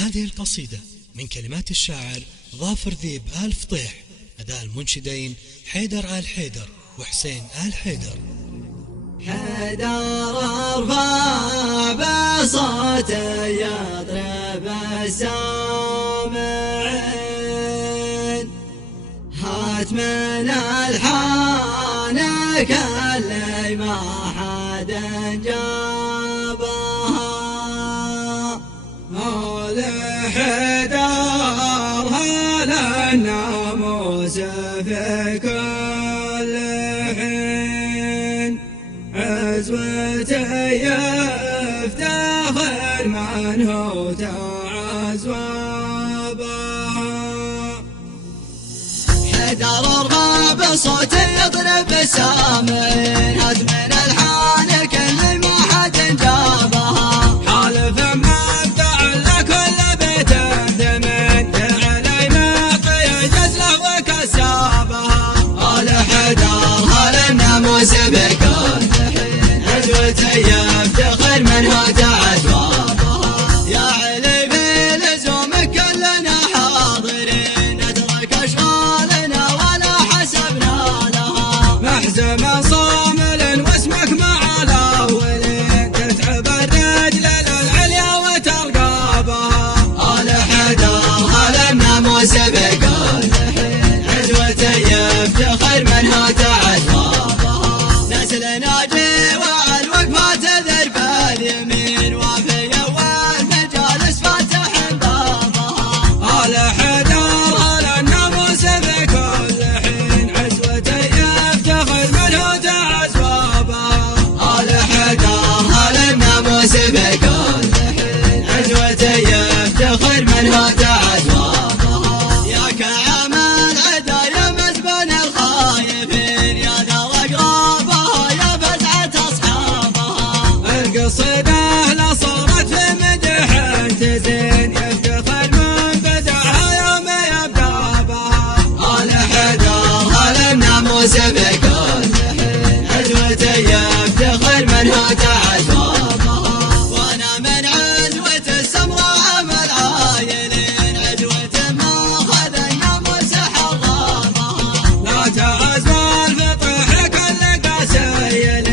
هذه القصيدة من كلمات الشاعر ظافر ذيب آل فطيح، أداء المنشدين حيدر آل حيدر وحسين آل حيدر. حيدر ارفع بصوته يضرب السامعين، هات من الحانك اللي ما حد جابها. هذا حيدر هلا الناموس في كل حين، عزوته يفتخر من هو تعزوبها. حيدر ارفع بصوته يضرب السامعين، هات من الحان كل ما حد جابها. حالف مبدع لكل بيت ثمين، علي معطي جزله وكسابها. آل حيدر هلا الناموس بكل حين، عزوته يفتخر من هو تعزوبها. يا علي بلزوم كلنا حاضرين، نترك اشغالنا ولا حسبنا لها. محزم صامل واسمك مع الاولين، تتعب الرجل للعليا وترقابها. آل حيدر هلا الناموس بكل حين، عزوته يفتخر من هو تعزوبها. نسل ناجي والوقفات ذرف اليمين، وفي اول مجالس فاتح بابها. آل حيدر هلا الناموس بكل حين، عزوته يفتخر من هو تعزوبها. آل حيدر هلا الناموس بكل حين، عزوته يفتخر من هو تعزوبها. يا كعام العدا يا مزبن الخايفين، يا دار اقرابها يا فزعة اصحابها. القصيدة لا صارت في مدح تزين، يفتخر من بدعها يوم يبدا بها. آل حيدر هلا الناموس بكل حين، عزوته يفتخر من هو تعزوبها. وانا من عزوة السمراء من العايلين، عزوة ما اخذ الناموس حرامها. لا تعزو الفطح كل قاسيلين،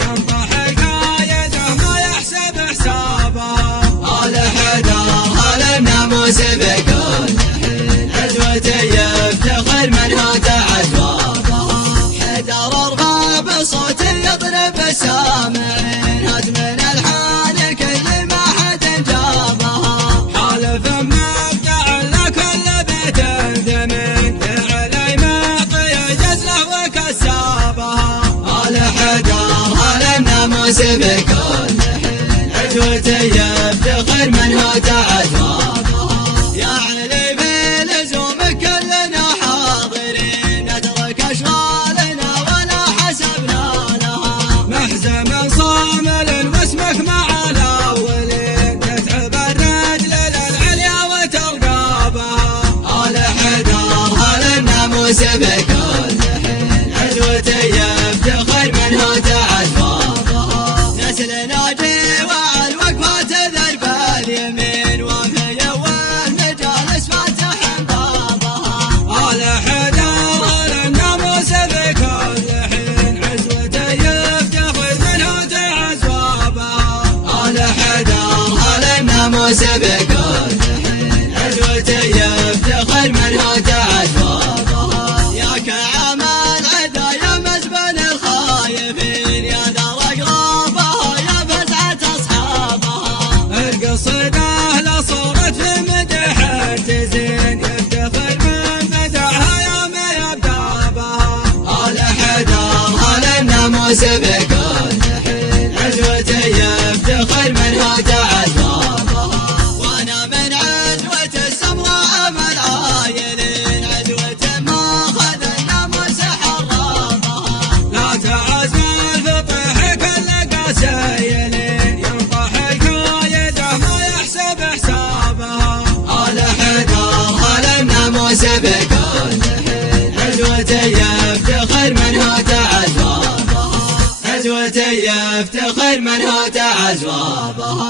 ينطح القايده ما يحسب حسابها. آل حيدر هلا الناموس بكل حين، عزوته يفتخر من هو تعزوبها. حيدر ارفع بصوته يضرب السامعين، هات من الحان كل ما حد جابها. حالف مبدع لكل بيت ثمين، علي معطي جزله وكسابها. آل حيدر هلا الناموس بكل حين، عزوته يفتخر من هو تعزوبها. يا علي بلزوم كلنا حاضرين، نترك اشغالنا ولا حسبنا لها. محزم صامل واسمك مع الاولين، تتعب الرجل للعليا وترقابها. آل حيدر هلا الناموس بكل حين، عزوته يفتخر من هو تعزوبها. نسل ناجي والوقفات ذرف اليمين، وفي اول مجالس فاتح بابها. آل حيدر هلا الناموس بكل حين، عزوته يفتخر من هو تعزوبها. آل حيدر هلا الناموس بكل حين، عزوته يفتخر من هو تعزوبها. يا كعام العدا يا مزبن الخايفين، يا دار اقرابها يا فزعة اصحابها. القصيدة لا صارت في مدح تزين، يفتخر من بدعها يوم يبدا بها. آل حيدر هلا الناموس بكل حين، عزوته يفتخر من هو تعزوبها. وانا من عزوة السمراء من العايلين، عزوة ما اخذ الناموس حرامها. لا تعزو الفطح كل قاسيلين، ينطح القايده ما يحسب حسابها. آل حيدر هلا الناموس بكل حين، عزوته يفتخر من هو تعزوبها. عزوته يفتخر من هو تعزوبها.